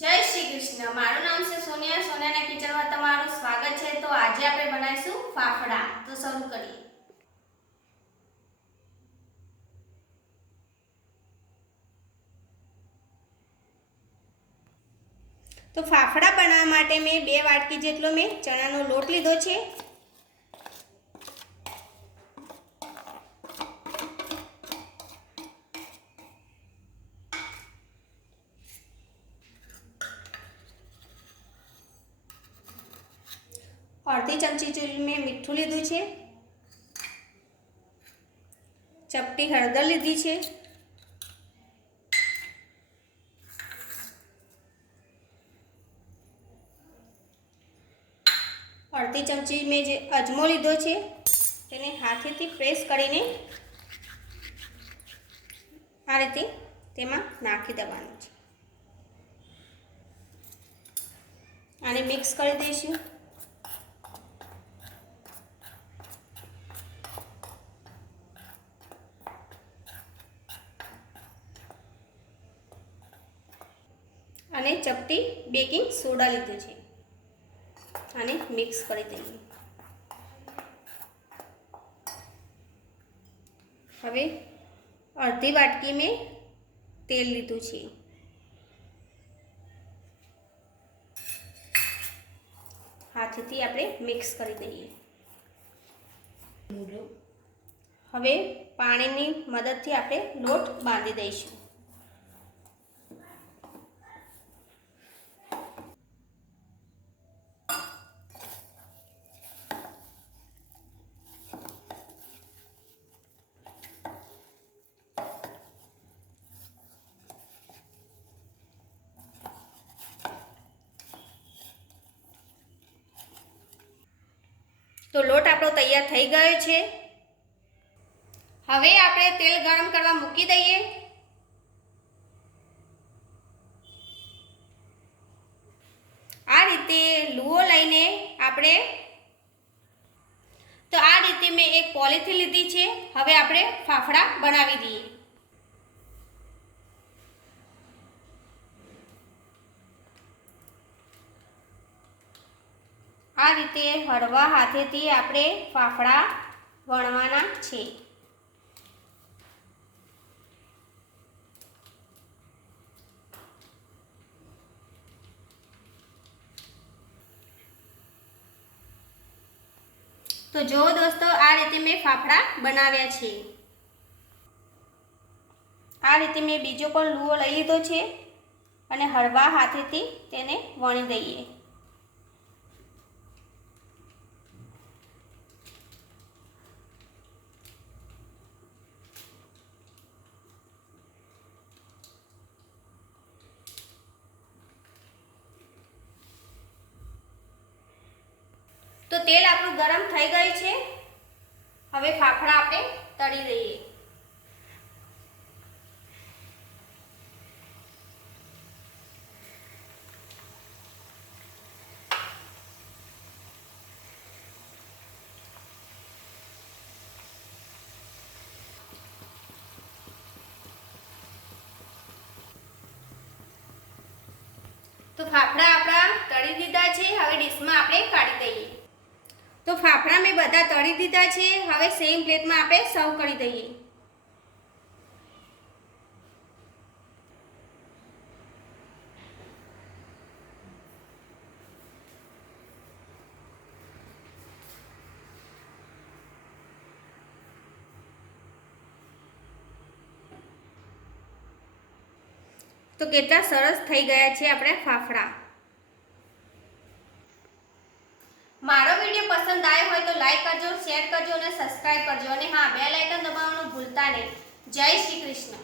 જય શ્રી કૃષ્ણ। મારું નામ છે સોનિયા। સોનિયાના કિચનમાં તમારું સ્વાગત છે। તો આજે આપણે બનાવીશું ફાફડા। તો શરૂ કરીએ। તો ફાફડા બનાવવા માટે મેં 2 વાટકી જેટલો મેં ચણાનો લોટ લીધો છે। અડધી ચમચી જેટલું મેં મીઠું લીધું છે। ચપટી હળદર લીધી છે। અડધી ચમચી મેં જે અજમો લીધો છે તેને હાથેથી પ્રેસ કરીને આ રીતે તેમાં નાખી દેવાનું છે। આને મિક્સ કરી દઈશું। અને ચપટી બેકિંગ સોડા લીધો છે। આને મિક્સ કરી દઈએ। હવે અડધી વાટકી મેં તેલ લીધું છે। હાથેથી આપણે મિક્સ કરી દઈએ। હવે પાણીની મદદથી આપણે લોટ બાંધી દઈશું। તો લોટ આપણો તૈયાર થઈ ગયો છે। હવે આપણે તેલ ગરમ કરવા મૂકી દઈએ। આ રીતે લુઓ લઈને આપણે આ રીતે મેં એક પોલીથીન લીધી છે। હવે આપણે ફાફડા બનાવી દઈએ। આ રીતે હળવા હાથેથી આપણે ફાફડા વણવાના છે। તો જો દોસ્તો આ રીતે મેં ફાફડા બનાવ્યા છે। આ રીતે મેં બીજો પણ લુઓ લઈ લીધો છે અને હળવા હાથેથી તેને વણી દઈએ। તો તેલ આપણું ગરમ થઈ ગયું છે। હવે ફાફડા આપણે તળી દઈએ। તો ફાફડા આપણા તળી દીધા છે। હવે ડીશમાં આપણે કાઢી દઈએ। તો ફાફડા મેં બધા તળી દીધા છે। હવે સેમ પ્લેટમાં આપણે સર્વ કરી દઈએ। તો કેટલા સરસ થઈ ગયા છે આપણા ફાફડા। મારો વિડીયો પસંદ આવ્યો હોય તો લાઈક કરજો, શેર કરજો અને સબસ્ક્રાઇબ કરજો અને હા બેલ આઇકન દબાવવાનું ભૂલતા નહીં। જય શ્રી કૃષ્ણ।